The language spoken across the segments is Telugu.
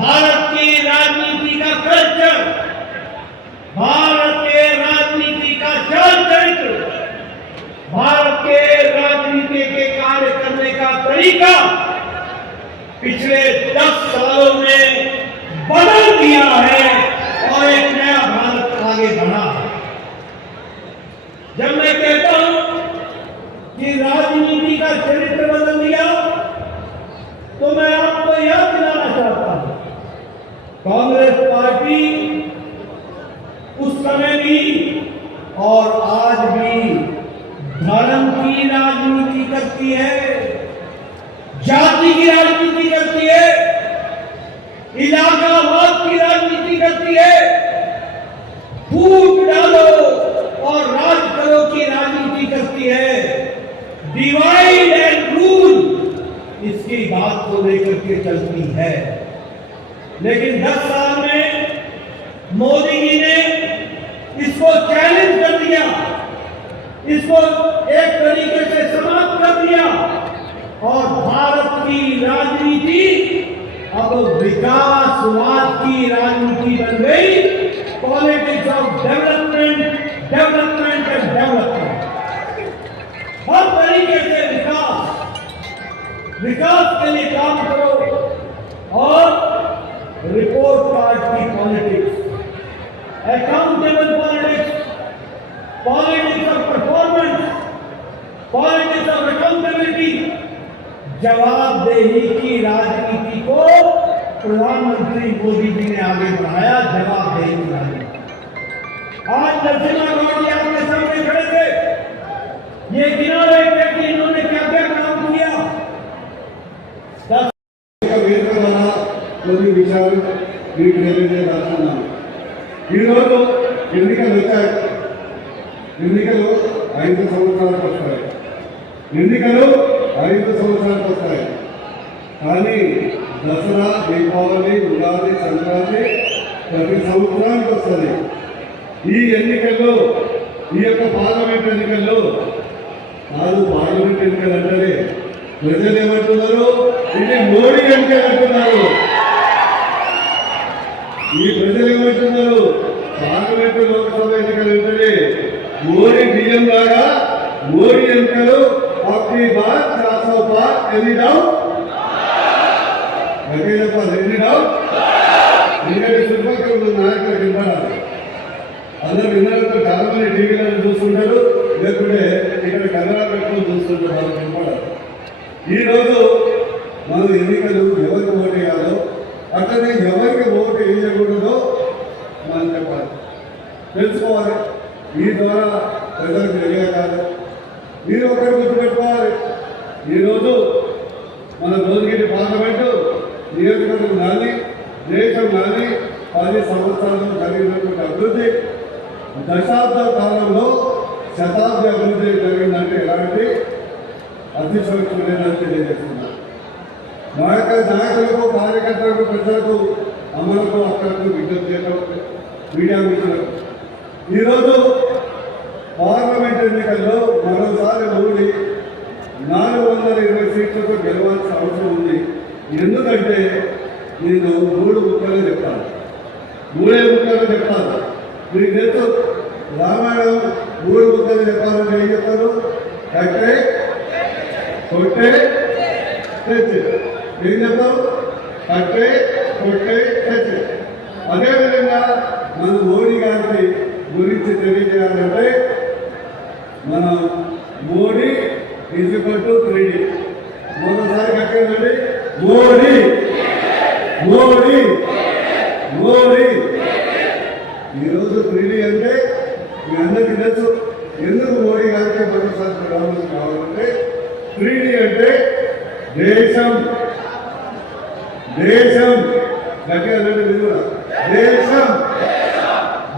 भारत की राजनीति का कल्चर भारत के राजनीति का चल चरित्र, भारत के राजनीति के कार्य करने का तरीका पिछले दस सालों में बदल दिया है और एक नया भारत आगे बढ़ा है जब मैं कहता हूँ कि राजनीति का चरित्र बदल दिया तो मैं आपको याद दिलाना चाहता हूँ कांग्रेस पार्टी उस समय भी और आज भी धर्म की राजनीति करती है, जाति की राजनीति करती है इलाकावाद की राजनीति करती है, फूट डालो और राज करो की राजनीति करती है। डिवाइड एंड रूल इसकी बात को लेकर के चलती है। लेकिन 10 साल में मोदी जी ने इसको चैलेंज कर दिया इसको एक तरीके से समाप्त कर दिया। और भारत की राजनीति अब विकासवाद की राजनीति बन गई। Politics of development development and development हर तरीके से विकास। विकास के लिए काम करो और रिपोर्ट कार्ड की politics accountable politics politics politics of accountability जवाबदेही की राजनीति को प्रधानमंत्री मोदी जी ने आगे बढ़ाया जवाबदेही की राजनीति आज नरसिम्हा गौड़ जी आपके सामने खड़े थे ये गिना रहे थे कि इन्होंने क्या क्या काम किया दस అనేక వేదిక ద్వారా కొన్ని విషయాలు మీకు తెలియజేయాలనుకున్నాను ఈరోజు ఎన్నికలు వచ్చాయి ఎన్నికలు ఐదు సంవత్సరాలకు వస్తాయి ఎన్నికలు ఐదు సంవత్సరాలకు వస్తాయి. కానీ దసరా దీపావళి ఉగాది సంక్రాంతి ప్రతి సంవత్సరానికి వస్తుంది ఈ ఎన్నికల్లో ఈ యొక్క పార్లమెంట్ ఎన్నికల్లో కాదు పార్లమెంట్ ఎన్నికలు అంటారే ప్రజలు ఏమంటున్నారు? ఇది మోడీ ఎన్నికలు అంటున్నారు. ఈ ప్రజలు ఏమంటున్నారు? పార్లమెంట్ లోక్సభ ఎన్నికలు అంటేనే మోడీ బియ్యం లాగా మోడీ ఎన్నికలు అప్పటి బార్ చాసో పార్ ఎన్ని డౌ గట్టిగా చెప్పాలి ఎన్ని డౌ ఎందుకంటే చుట్టుపక్కల ఉన్న నాయకులకు వినపడాలి అందరూ విన్నట్టు చాలా మంది చూస్తుంటారు లేకుంటే ఇక్కడ కన్నడ పెట్టుకొని చూస్తుంటారు వాళ్ళు వినపడాలి ఈరోజు మన ఎన్నికలు ఎవరికి ఓటు వేయాలో అట్లనే ఎవరికి ఓటు వేయకూడదో మనం చెప్పాలి. తెలుసుకోవాలి. ఈ ద్వారా ప్రజలకు తెలియాలి. మీరు ఒకటి గుర్తుపెట్టుకోవాలి. ఈరోజు మన రోజుగిరి పార్లమెంటు నియోజకవర్గం కానీ దేశం కానీ పది సంవత్సరాల్లో జరిగినటువంటి అభివృద్ధి దశాబ్ద కాలంలో శతాబ్ది అభివృద్ధి జరిగిందంటే ఎలాంటి అతిశయోక్తులేదని తెలియజేస్తున్నారు మా యొక్క నాయకులకు కార్యకర్తలకు ప్రజలకు అమలుకు అక్కడకు విజ్ఞప్తి చేయడం మీడియా మిత్రులకు. ఈరోజు పార్లమెంట్ ఎన్నికల్లో వందల ఇరవై సీట్లతో గెలవాల్సిన అవసరం ఉంది. ఎందుకంటే నేను మూడు ముక్కలు చెప్తాను మూడే ముక్కలు చెప్తాను మీకు తెలుసు రామాయణం మూడు ముక్కలు చెప్పాలంటే ఏం చెప్తాను కట్టే కొట్టే తెచ్చి. ఏం చెప్తాం కట్టే కొట్టే తెచ్చి. అదేవిధంగా మన మోడీ గారికి గురించి తెలియజేయాలంటే మన Modi is equal to three మూడోసారి కట్టేదండి మోడీ. మోడీ. మోడీ. ఈరోజు త్రీ అంటే మీ అందరికీ తెలుసు. ఎందుకు మోడీ గారికి మరోసారి ప్రధానమంత్రి కావాలంటే త్రీ అంటే దేశం. దేశం. గట్టిగా మీరు కూడా. దేశం.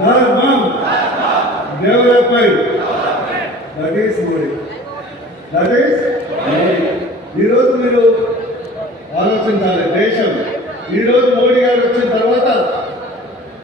ధర్మం. Development that is Modi. That is ఈరోజు మీరు ఆలోచించాలి దేశం. ఈరోజు మోడీ గారు వచ్చిన తర్వాత